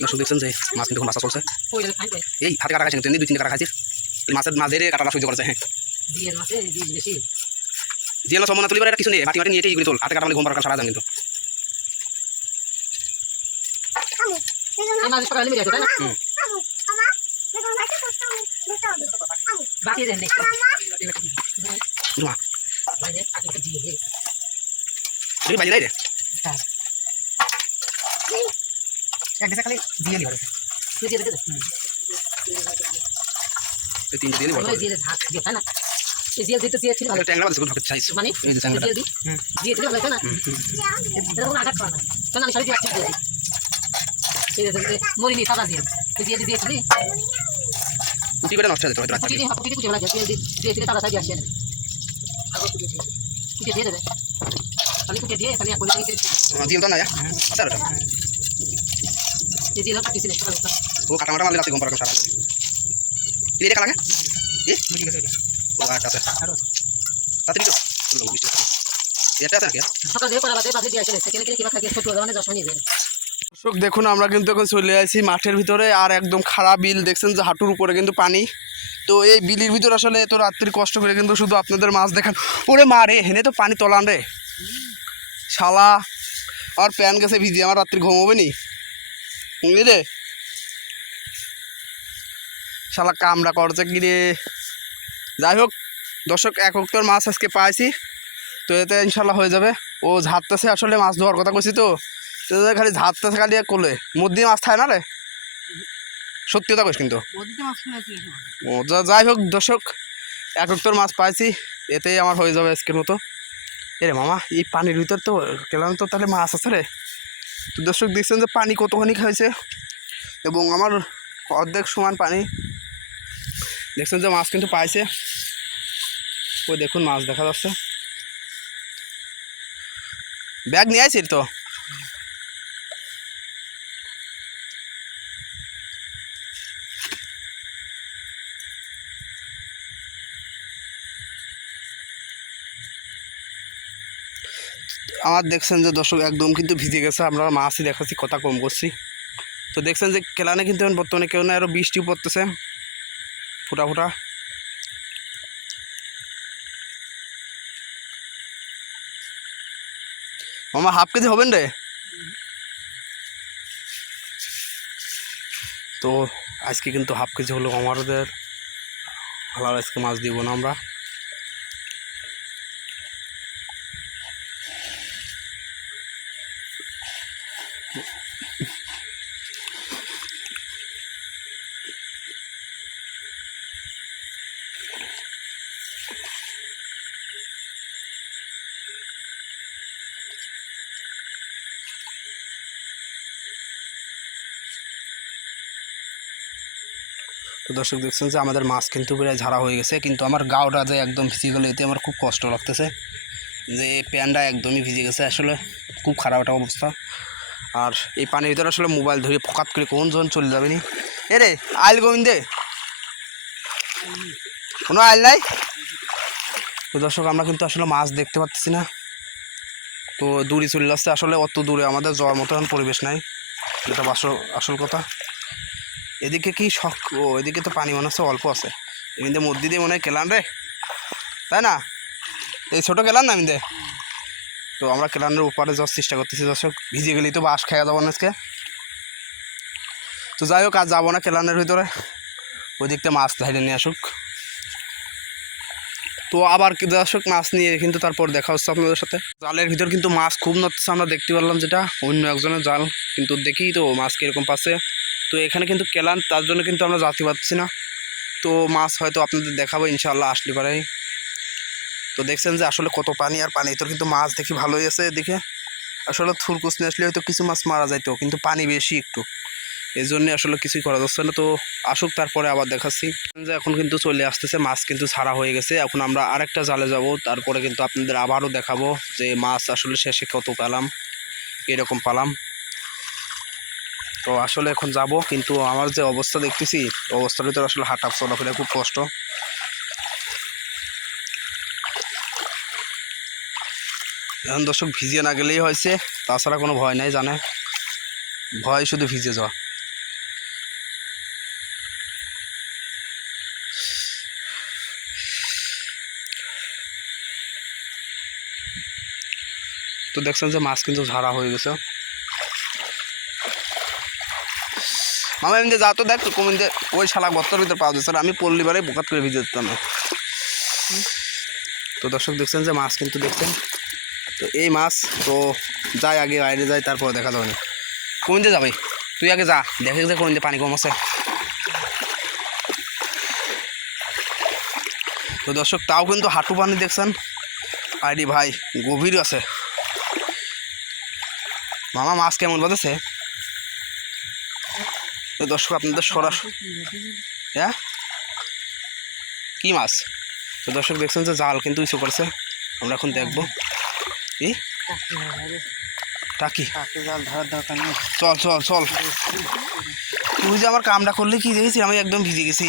দর্শক দেখছেন যে মাছ কিন্তু মাছ চলছে এই হাতে কাটা খাইছেন দুই তিনটে কাটা খাইছি মাছের মাঝের কাটাটা সহ্য করছে হ্যাঁ জিয়াল সম্মান তুলিবার একটা কিছু নেই মাটি মাটি নিয়ে এটাই চল হাতে কাটা মানে ঘুম পাড়া সারা যান কিন্তু বাজি নাই রে খালি দিয়ে নিব তিনটে দিয়ে নিব ট্যাংরা বাজে ভাগ চাইছ মানে এই যে ট্যাংরা দিয়ে দিলে ভালো না এরকম আঘাত করে না চল আমি সরি দিচ্ছি এই যে মরি নি সাদা দিয়ে দিয়ে দিলি কুটি করে নষ্ট হয়ে যেত কুটি দিয়ে কুটি ভালো দিয়ে দিলে সাদা সাইড আসে কুটি দিয়ে দেবে খালি কুটি দিয়ে খালি আপনি দিয়ে দাও না আচ্ছা এই দিয়ে কুটি সিলে ও কাটা মাটা মারলে রাতে গম পারা সারা এই দেখা লাগে এ ও আচ্ছা আচ্ছা তাড়াতাড়ি তো বৃষ্টি এটা আছে সকাল দিয়ে পড়া বাদে বাদে দিয়ে আসলে সেখানে কিবা থাকে ছোট মানে 10 নিয়ে যায় দর্শক দেখুন আমরা কিন্তু এখন চলে আসি মাঠের ভিতরে আর একদম খারাপ বিল দেখছেন যে হাঁটুর উপরে কিন্তু পানি তো এই বিলের ভিতর আসলে এত রাত্রি কষ্ট করে কিন্তু শুধু আপনাদের মাছ দেখান ওরে মারে হেনে তো পানি তোলান রে শালা আর প্যান গেছে ভিজে আমার রাত্রি ঘুম হবে নি বুঝলি রে শালা কামড়া করছে কি রে যাই হোক দর্শক এক অক্তর মাছ আজকে পাইছি তো এতে ইনশাল্লাহ হয়ে যাবে ও ঝাড়তেছে আসলে মাছ ধোয়ার কথা কইছি তো খালি ঝাড়তেছে খালি করলে মধ্যে মাছ খায় না রে সত্যি কথা কইস কিন্তু ও যাই হোক দর্শক এক অক্তর মাছ পাইছি এতেই আমার হয়ে যাবে আজকের মতো এ রে মামা এই পানির ভিতর তো কেলাম তো তাহলে মাছ আছে রে তো দর্শক দেখছেন যে পানি কতখানি খাইছে এবং আমার অর্ধেক সমান পানি দেখছেন যে মাছ কিন্তু পাইছে ওই দেখুন মাছ দেখা যাচ্ছে ব্যাগ নিয়ে আসিস তো আমার দেখছেন যে দর্শক একদম কিন্তু ভিজে গেছে আমরা মাছই দেখাচ্ছি কথা কম করছি তো দেখছেন যে কেলানে কিন্তু এখন বর্তমানে কেউ না আরও বৃষ্টি পড়তেছে ফুটা ফুটা মামা হাফ কেজি হবেন রে তো আজকে কিন্তু হাফ কেজি হলো আমাদের ভালো আজকে মাছ দিব না আমরা তো দর্শক দেখছেন যে আমাদের মাছ কিন্তু প্রায় ঝাড়া হয়ে গেছে কিন্তু আমার গাওটা যে একদম ভিজে গেলে এতে আমার খুব কষ্ট লাগতেছে যে প্যানটা একদমই ভিজে গেছে আসলে খুব খারাপ একটা অবস্থা আর এই পানির ভিতরে আসলে মোবাইল ধরে ফকাত করে কোন জন চলে যাবে নি এ রে আইল গোবিন্দে কোনো আইল নাই তো দর্শক আমরা কিন্তু আসলে মাছ দেখতে পাচ্ছি না তো দূরে চলে যাচ্ছে আসলে অত দূরে আমাদের যাওয়ার মতো পরিবেশ নাই এটা আসল কথা এদিকে কি শখ ও এদিকে তো পানি মনে হচ্ছে অল্প আছে এমনিতে মধ্যে দিয়ে মনে হয় কেলান রে তাই না এই ছোটো কেলান না এমনিতে তো আমরা কেলানের উপরে যাওয়ার চেষ্টা করতেছি দর্শক ভিজে গেলেই তো বাঁশ খাওয়া যাবো না আজকে তো যাই হোক আর যাবো না কেলানের ভিতরে ওই দিকতে মাছ ধরে নিয়ে আসুক তো আবার দর্শক মাছ নিয়ে কিন্তু তারপর দেখা হচ্ছে আপনাদের সাথে জালের ভিতর কিন্তু মাছ খুব নড়তেছে আমরা দেখতে পারলাম যেটা অন্য একজনের জাল কিন্তু দেখি তো মাছ কীরকম পাচ্ছে তো এখানে কিন্তু কেলান তার জন্য কিন্তু আমরা যাতে পারছি না তো মাছ হয়তো আপনাদের দেখাবো ইনশাআল্লাহ আসলে পারে তো দেখছেন যে আসলে কত পানি আর পানি তো কিন্তু মাছ দেখি ভালোই আছে এদিকে আসলে থুরকুস নিয়ে আসলে হয়তো কিছু মাছ মারা যাইতো কিন্তু পানি বেশি একটু এই জন্যে আসলে কিছুই করা যাচ্ছে না তো আসুক তারপরে আবার দেখাচ্ছি যে এখন কিন্তু চলে আসতেছে মাছ কিন্তু ছাড়া হয়ে গেছে এখন আমরা আরেকটা জালে যাব তারপরে কিন্তু আপনাদের আবারও দেখাবো যে মাছ আসলে শেষে কত পেলাম এরকম পেলাম তো আসলে এখন যাব কিন্তু আমার যে অবস্থা দেখতেছি অবস্থার ভিতরে আসলে হাঁটা চলাফেরা খুব কষ্ট এখন দর্শক ভিজিয়ে না গেলেই হয়েছে তাছাড়া কোনো ভয় নাই জানে ভয় শুধু ভিজে যাওয়া। তো দেখছেন যে মাছ কিন্তু ঝাড়া হয়ে গেছে। মামা এমনি যা তো দেখ কমিন যে ওই শালা গর্তর ভিতরে পাওয়া যাচ্ছে, আমি পল্লিবারে বোকাত করে ভিজে যেতাম না। তো দর্শক দেখছেন যে মাছ কিন্তু দেখছেন, তো এই মাছ তো যাই আগে বাইরে যাই তারপর দেখা যাবে না। কোন দিয়ে যাবে তুই আগে যা, দেখে যে কোন দিয়ে পানি কম আছে। তো দর্শক তাও কিন্তু হাঁটু পানি দেখছেন, আইডি ভাই গভীর আছে। মামা মাছ কেমন বাজেছে? তো দর্শক আপনাদের সরাসরি হ্যাঁ কী মাছ? তো দর্শক দেখছেন যে জাল কিন্তু ইস্যু করছে, আমরা এখন দেখবো। কি টাকি জাল ধরার দরকার নেই, চল চল চল। তুই যে আমার কামটা করলে কি দেখেছি, আমি একদম ভিজে গেছি।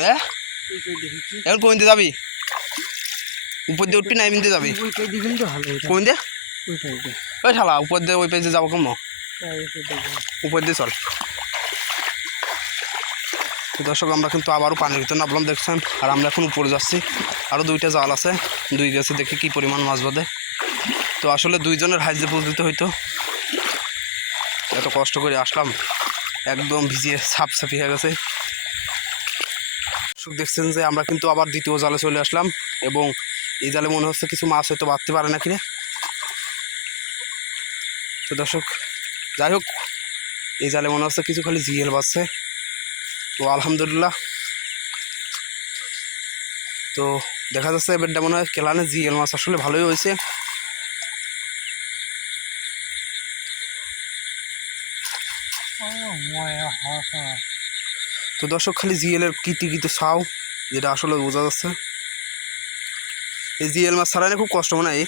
হ্যাঁ এখন কোন দিয়ে যাবি? উপর দিয়ে উঠবি না এমনি দিয়ে যাবি? কোন দিয়ে? ওই শালা উপর দিয়ে ওই পেজে যাবো কম, উপর দিয়ে চল। তো দর্শক আমরা কিন্তু আবারও পানির ভিতরে নামলাম দেখছেন, আর আমরা এখন উপরে যাচ্ছি। আরও দুইটা জাল আছে, দুই গেছে দেখি কী পরিমাণ মাছ বাঁধে। তো আসলে দুইজনের হাইজে পোজ দিতে হইতো, এত কষ্ট করে আসলাম, একদম ভিজিয়ে ছাপ ছাপি হয়ে গেছে। দর্শক দেখছেন যে আমরা কিন্তু আবার দ্বিতীয় জালে চলে আসলাম, এবং এই জালে মনে হচ্ছে কিছু মাছ হয়তো বাঁধতে পারে না কিরে। তো দর্শক যাই হোক, এই জালে মনে হচ্ছে কিছু খালি জিএল বাজছে, তো আলহামদুলিল্লাহ। তো দেখা যাচ্ছে এবারটা মনে হয় কেলানে জিএল মাছ আসলে ভালোই হয়েছে। তো দর্শক খালি জিএলের কিতি কিতি ছাও, যেটা আসলে বোঝা যাচ্ছে। এই জিএল মাছ ছাড়াই না খুব কষ্ট মনে হয়।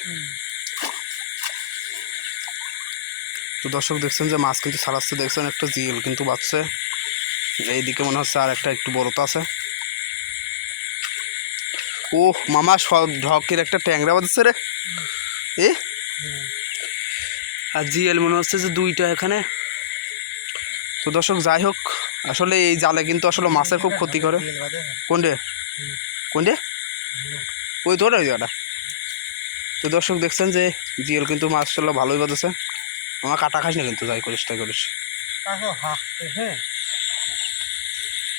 তো দর্শক দেখছেন যে মাছ কিন্তু ছাড়াচ্ছে, দেখছেন একটা জিএল কিন্তু বাঁচছে, এইদিকে মনে হচ্ছে আর একটা একটু বড়টা আছে। ও মামা ঢকের একটা ট্যাংরা বাঁধছে রে এ, আর জিএল মনে হচ্ছে যে দুইটা এখানে। তো দর্শক যাই হোক, আসলে এই জালে কিন্তু আসলে মাছের খুব ক্ষতি করে। কোনটে কোনটে ওই তোর ওই জায়গাটা। তো দর্শক দেখছেন যে জিএল কিন্তু মাছটা ভালোই বাঁধেছে। আমার কাটা খাস না কিন্তু, যাই করিস তাই করিস।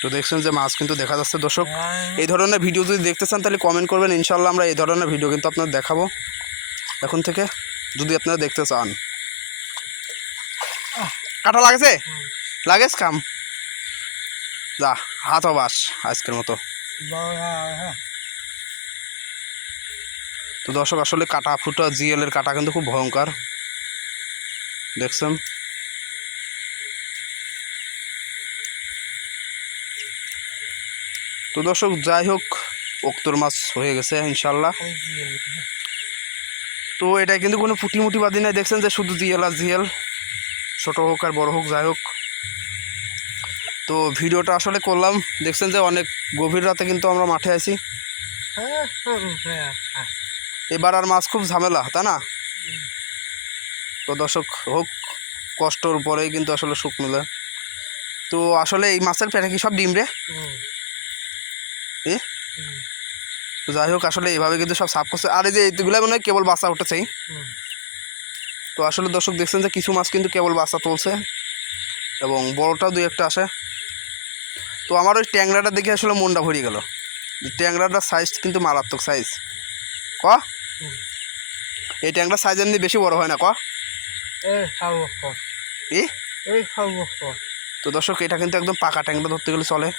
তো দেখছেন যে মাছ কিন্তু দেখা যাচ্ছে। দর্শক এই ধরনের ভিডিও যদি দেখতে চান তাহলে কমেন্ট করবেন, ইনশাল্লাহ আমরা এই ধরনের ভিডিও কিন্তু আপনাদের দেখাবো এখন থেকে, যদি আপনারা দেখতে চান। কাটা লাগেছে লাগেস কাম যা হাত বাস আজকের মতো। তো দর্শক আসলে কাটা ফুটা জিএলের কাটা কিন্তু খুব ভয়ঙ্কর দেখছেন। তো দর্শক যাই হোক, ওক্তর মাছ হয়ে গেছে ইনশাল্লাহ। তো এটা কিন্তু কোনো পুটি মুটি বাদি নাই, দেখছেন যে শুধু জিএল আর জিএল, ছোটো হোক আর বড়ো হোক যাই হোক। তো ভিডিওটা আসলে করলাম, দেখছেন যে অনেক গভীর রাতে কিন্তু আমরা মাঠে আছি। এবার আর মাছ খুব ঝামেলা তাই না? তো দর্শক হোক, কষ্টর পরেই কিন্তু আসলে সুখ মিলে। তো আসলে এই মাছের পেটে কি সব ডিম রে এ? যাই হোক আসলে এইভাবে কিন্তু সব সাফ করছে, আর এই যে এইগুলো মনে হয় কেবল বাচ্চা উঠেছেই। তো আসলে দর্শক দেখছেন যে কিছু মাছ কিন্তু কেবল বাচ্চা তুলছে, এবং বড়টাও দুই একটা আসে। তো আমার ওই ট্যাংরাটা দেখে আসলে মনটা ভরিয়ে গেল, ট্যাংরাটার সাইজ কিন্তু মারাত্মক সাইজ। ক এই ট্যাংরার সাইজ এমনি বেশি বড় হয় না ক এ? তো দর্শক এটা কিন্তু একদম পাকা ট্যাংরা ধরতে গেলে চলে।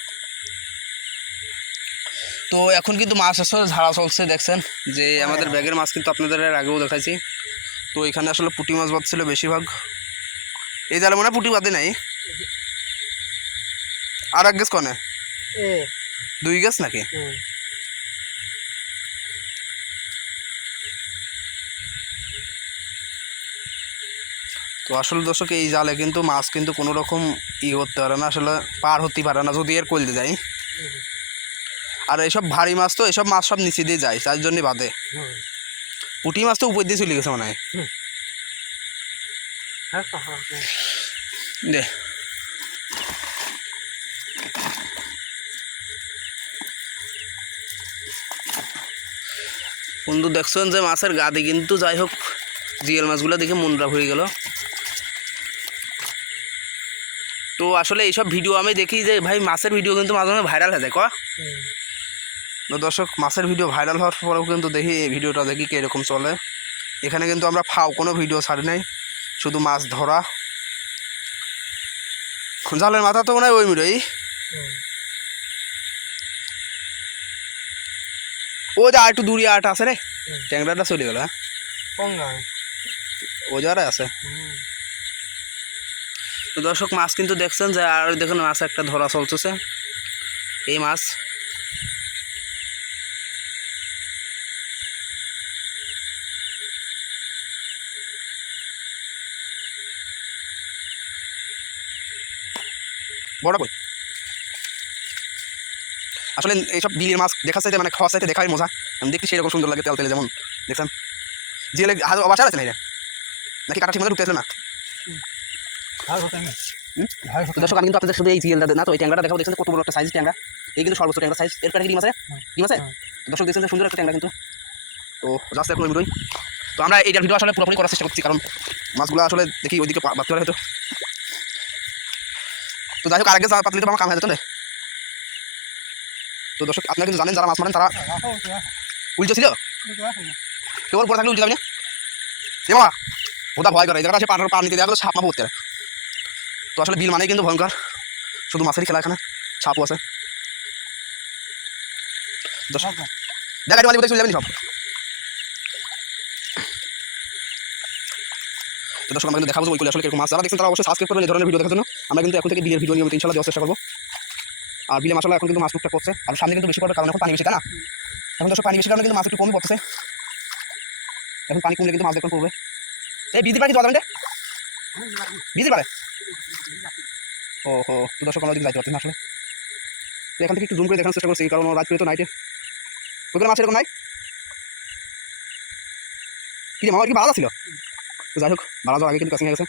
তো এখন কিন্তু মাছ আসলে ঝাড়া চলছে, দেখছেন যে আমাদের ব্যাগের মাছ কিন্তু আপনাদের এর আগেও দেখাইছি। তো এখানে আসলে পুঁটি মাছ বাঁধছিল বেশিরভাগ, এই জালে মনে হয় পুঁটি বাঁধে নাই। আর এক গেছ কনে দুই গেছ নাকি? তো আসলে দর্শক এই জালে কিন্তু মাছ কিন্তু কোনো রকম করতে পারে না, আসলে পার হতে পারে না যদি এর কলতে যায়। আর এইসব ভারী মাছ, তো এইসব মাছ সব নিচে দিয়ে যায়, তার জন্যই বাঁধে। পুঁটি মাছ তো উপর দিয়ে চলে গেছে মনে হয়। দে বন্ধু দেখছেন যে মাছের গাদি কিন্তু যাই হোক জিএল মাছগুলো দেখে মনটা ভরে গেল। তো আসলে এইসব ভিডিও আমি দেখি যে ভাই মাছের ভিডিও কিন্তু মাঝে মাঝে ভাইরাল হয়ে যায় ক। তো দর্শক মাছের ভিডিও ভাইরাল হওয়ার পরেও কিন্তু দেখি এই ভিডিওটা দেখি কীরকম চলে। এখানে কিন্তু আমরা ফাও কোনো ভিডিও ছাড়ি নাই, শুধু মাছ ধরা। জালের মাথা তো মনে হয় ওই মিডোই ও যা একটু দূরে আট আছে রে, ট্যাংরাটা চলে গেল। হ্যাঁ ও যারা আছে। তো দর্শক মাছ কিন্তু দেখছেন যে আর দেখুন মাছ একটা ধরা চলতেছে। এই মাছ বড় কই আসলে এইসব বিলের মাছ দেখা চাইতে মানে খাওয়া চাইতে দেখাই মজা, দেখতে সেরকম সুন্দর লাগে তেল তেলে যেমন দেখছেন। জিএলে হাজার বাসার আছে না এটা নাকি কাটা ঠিক মতো ঢুকতে আসলে না। দর্শক আমি কিন্তু আপনাদের শুধু এই জিএলটা না তো এই ট্যাংরাটা দেখাবো। দেখছেন কত বড় একটা সাইজ ট্যাংরা, এই কিন্তু সর্বোচ্চ ট্যাংরা সাইজ। এর পেটে ডিম আছে, ডিম আছে। দর্শক দেখছেন যে সুন্দর একটা ট্যাংরা কিন্তু। তো জাস্ট এখন ভিডিওই তো আমরা এইটার ভিডিও আসলে পুরোপুরি করার চেষ্টা করছি, কারণ মাছগুলো আসলে দেখি ওইদিকে বাড়তে পারে হয়তো। তো যাই হোক আগে যা পাতলি তো আমার কাম হয়ে চলে। তো দর্শক আপনারা কিন্তু জানেন যারা মাছ মারেন তারা উল্টো ছিল, কেবল পরে থাকলে উল্টে যাবি না এ বাবা ওটা ভয় করে। এই জায়গাটা সে পানি নিতে দেওয়া গেলো সাপ মাপু উঠতে। তো আসলে বিল মানেই কিন্তু ভয়ঙ্কর, শুধু মাছেরই খেলা এখানে, সাপও আছে। দর্শক দেখা মালি কোথায় চলে যাবেন সব। তো দর্শক আমরা কিন্তু দেখাবো ওই আসলে কিরকম মাছ। যারা দেখছেন তারা অবশ্যই সাবস্ক্রাইব করবেন এই ধরনের ভিডিও দেখার জন্য। আমরা কিন্তু এখন থেকে বিলের ভিডিও নিয়মিত ইনশাআল্লাহ দেওয়ার চেষ্টা করবো। আর বিলে মাসাল্লাহ এখন কিন্তু মাছ টুকটাক করছে, আর সামনে কিন্তু বেশি পড়বে কারণ এখন পানি বেশি, তাই না? এখন দর্শক পানি বেশি কারণে কিন্তু মাছ একটু কমই পড়তেছে। এখন পানি কমলে কিন্তু মাছ দেখুন পড়বে। এই বিদির পাড়ি যাওয়া যাবেন রে, বিদির পাড়ে। ও হো তো দর্শক আমরা ওদিকে যাইতে পারছি না আসলে। তো এখান থেকে একটু জুম করে দেখানোর চেষ্টা করছি, কারণ রাত করে তো নাইটে ওইখানে মাছ এরকম নাই। কি রে মামা কি বাড়া ছিল? তো যাই হোক বাড়া যাওয়ার আগে কিন্তু কাছে গেছে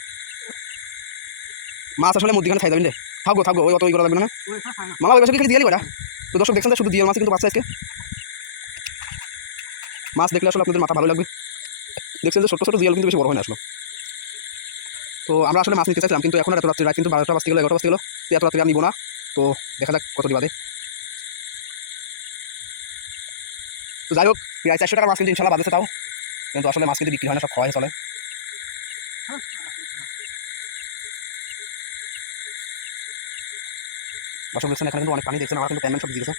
মাছ। আসলে মধ্যখানে খাই যাবেন রে, থাকবো ওই অত ওই করা লাগবে না মামা, ওই পাশে খালি দিয়ে কটা। তো দর্শক দেখছেন শুধু দিয়ে মাছ কিন্তু বাচ্চা আজকে মাছ দেখলে আসলে আপনাদের মাথা ভালো লাগবে। দেখছেন যে ছোটো ছোটো জিয়াল কিন্তু বেশি বড় হয় না আসলো। তো আমরা আসলে মাছ নিতে চাইছিলাম, কিন্তু এখন এত রাত্রি রাত কিন্তু 12টা বাজতে গেলো, 11টা বাজতে গেলো। তো এত রাত্রি আমি নিবো না, তো দেখা যাক কত বাদে। তো যাই হোক প্রায় 400 টাকার মাছ কিন্তু ইনশাল্লাহ বাজেছে, তাও কিন্তু আসলে মাছ কিন্তু বিক্রি হয় না, সব খাওয়াই চলে। দর্শক দেখছেন এখানে কিন্তু অনেক পানি, দেখছেন আমার কিন্তু প্যান্ট সব দিয়েছে।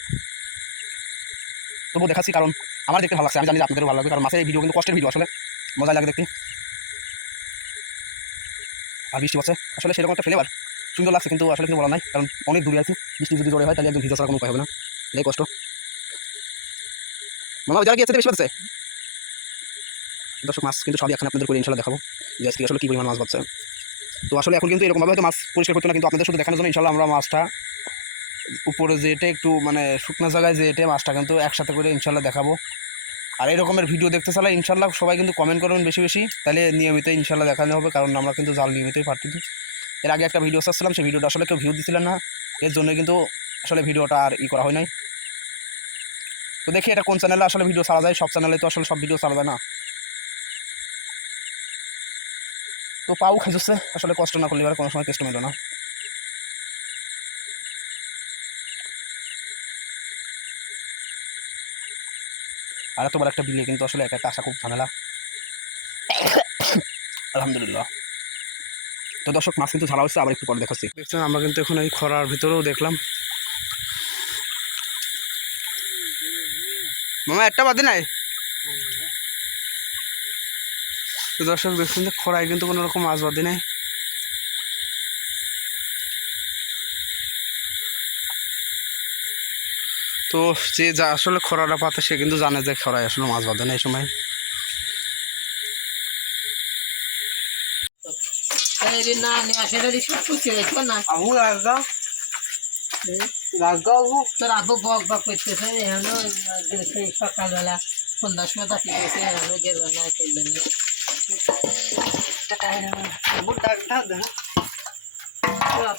তবুও দেখাচ্ছি কারণ আমার দেখতে ভালো লাগছে, আমি জানি যে আপনাদেরও ভালো লাগবে, কারণ মাছের এই ভিডিও কিন্তু কষ্টের ভিডিও, আসলে মজা লাগে দেখতে। আর বৃষ্টি হচ্ছে আসলে সেরকম একটা ফ্লেভার সুন্দর লাগছে, কিন্তু আসলে কিছু বলা নাই, কারণ অনেক দূরে আছি। বৃষ্টি যদি জোরে হয় তাহলে একদম ভিজা ছাড়া কোনো উপায় হবে না, এটাই কষ্ট। মামা যারা গিয়েছে বেশি পাচ্ছে। দর্শক মাছ কিন্তু সবই এখন আপনাদের করে ইনশাল্লাহ দেখাবো যে আজকে আসলে কী পরিমাণ মাছ পাচ্ছে। তো আসলে এখন কিন্তু এরকমভাবে হয়তো মাছ পরিষ্কার করতে না, কিন্তু আপনাদের শুধু দেখানোর জন্য ইনশাল্লাহ আমরা মাছটা উপরে যেটে একটু মানে শুকনো জায়গায় যেটে মাছটা কিন্তু একসাথে করে ইনশাল্লাহ দেখাবো। আর এই রকমের ভিডিও দেখতে চাইলে ইনশাল্লাহ সবাই কিন্তু কমেন্ট করবেন বেশি বেশি, তাহলে নিয়মিত ইনশাল্লাহ দেখানো হবে, কারণ আমরা কিন্তু জাল নিয়মিতই পাঠি। এর আগে একটা ভিডিও চাচ্ছিলাম, সেই ভিডিওটা আসলে কেউ ভিউ দিচ্ছিলেন না, এর জন্য কিন্তু আসলে ভিডিওটা আর করা হয় নাই। তো দেখি এটা কোন চ্যানেলে আসলে ভিডিও ছাড়া যায়, সব চ্যানেলে তো আসলে সব ভিডিও ছাড়া যায় না। তো পাও খাইছে আসলে কষ্ট না করলে এবার কোনো সময় টেস্ট মেলো না। আর এত বড় একটা বিলে কিন্তু আসলে একা একা আসা খুব ঝামেলা। আলহামদুলিল্লাহ। তো দর্শক মাছ কিন্তু ঝালা হচ্ছে, আবার একটু পরে দেখাচ্ছি। দেখছেন আমরা কিন্তু এখন এই খরার ভিতরেও দেখলাম মামা একটা বাদে নাই। তো দর্শক দেখছেন যে খরায় কিন্তু কোনো রকম মাছ বাদে নাই। তো যে যা আসলে খরাটা পাতে সে কিন্তু জানে যে খরায় আসলে মাছ বাঁধে না এই সময়। সকালবেলা সন্ধ্যার সময়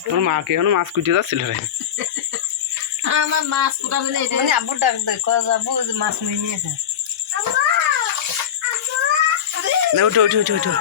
তোর মাকে এখনো মাছ কুটে যাচ্ছিল রে আমার মাছ কোটা দিলে এটা মানে আব্বুর ডাক দে কয় যাবো মাছ মুই নিয়েছে না উঠো উঠো উঠো উঠো